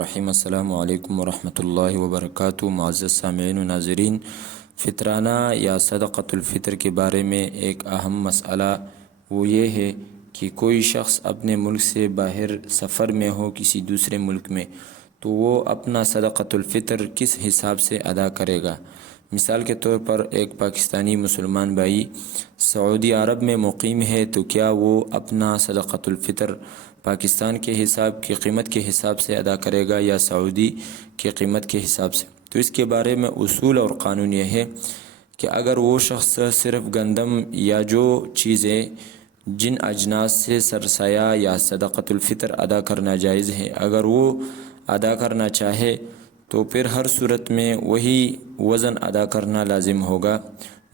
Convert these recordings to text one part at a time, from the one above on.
رحیم السلام علیکم ورحمۃ اللہ وبرکاتہ۔ معزز سامعین و ناظرین، فطرانہ یا صدقۃ الفطر کے بارے میں ایک اہم مسئلہ وہ یہ ہے کہ کوئی شخص اپنے ملک سے باہر سفر میں ہو کسی دوسرے ملک میں، تو وہ اپنا صدقۃ الفطر کس حساب سے ادا کرے گا۔ مثال کے طور پر ایک پاکستانی مسلمان بھائی سعودی عرب میں مقیم ہے، تو کیا وہ اپنا صدقۃ الفطر پاکستان کے حساب کی قیمت کے حساب سے ادا کرے گا یا سعودی کی قیمت کے حساب سے؟ تو اس کے بارے میں اصول اور قانون یہ ہے کہ اگر وہ شخص صرف گندم یا جو چیزیں جن اجناس سے سرسایہ یا صدقۃ الفطر ادا کرنا جائز ہے، اگر وہ ادا کرنا چاہے تو پھر ہر صورت میں وہی وزن ادا کرنا لازم ہوگا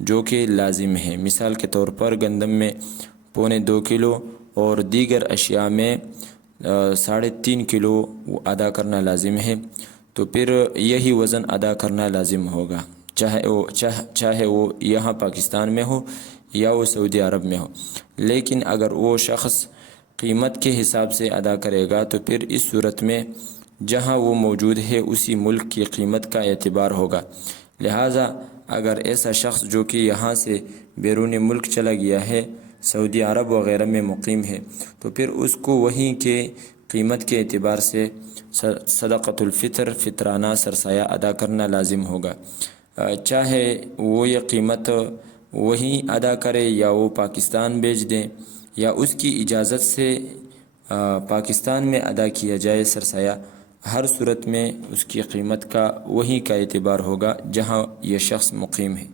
جو کہ لازم ہے۔ مثال کے طور پر گندم میں 2.25 کلو اور دیگر اشیاء میں 3.5 کلو ادا کرنا لازم ہے، تو پھر یہی وزن ادا کرنا لازم ہوگا، چاہے وہ یہاں پاکستان میں ہو یا وہ سعودی عرب میں ہو۔ لیکن اگر وہ شخص قیمت کے حساب سے ادا کرے گا تو پھر اس صورت میں جہاں وہ موجود ہے اسی ملک کی قیمت کا اعتبار ہوگا۔ لہٰذا اگر ایسا شخص جو کہ یہاں سے بیرون ملک چلا گیا ہے، سعودی عرب وغیرہ میں مقیم ہے، تو پھر اس کو وہیں کے قیمت کے اعتبار سے صدقۃ الفطر فطرانہ سرسایہ ادا کرنا لازم ہوگا، چاہے وہ یہ قیمت وہیں ادا کرے یا وہ پاکستان بھیج دیں یا اس کی اجازت سے پاکستان میں ادا کیا جائے سرسایہ۔ ہر صورت میں اس کی قیمت کا وہیں کا اعتبار ہوگا جہاں یہ شخص مقیم ہے۔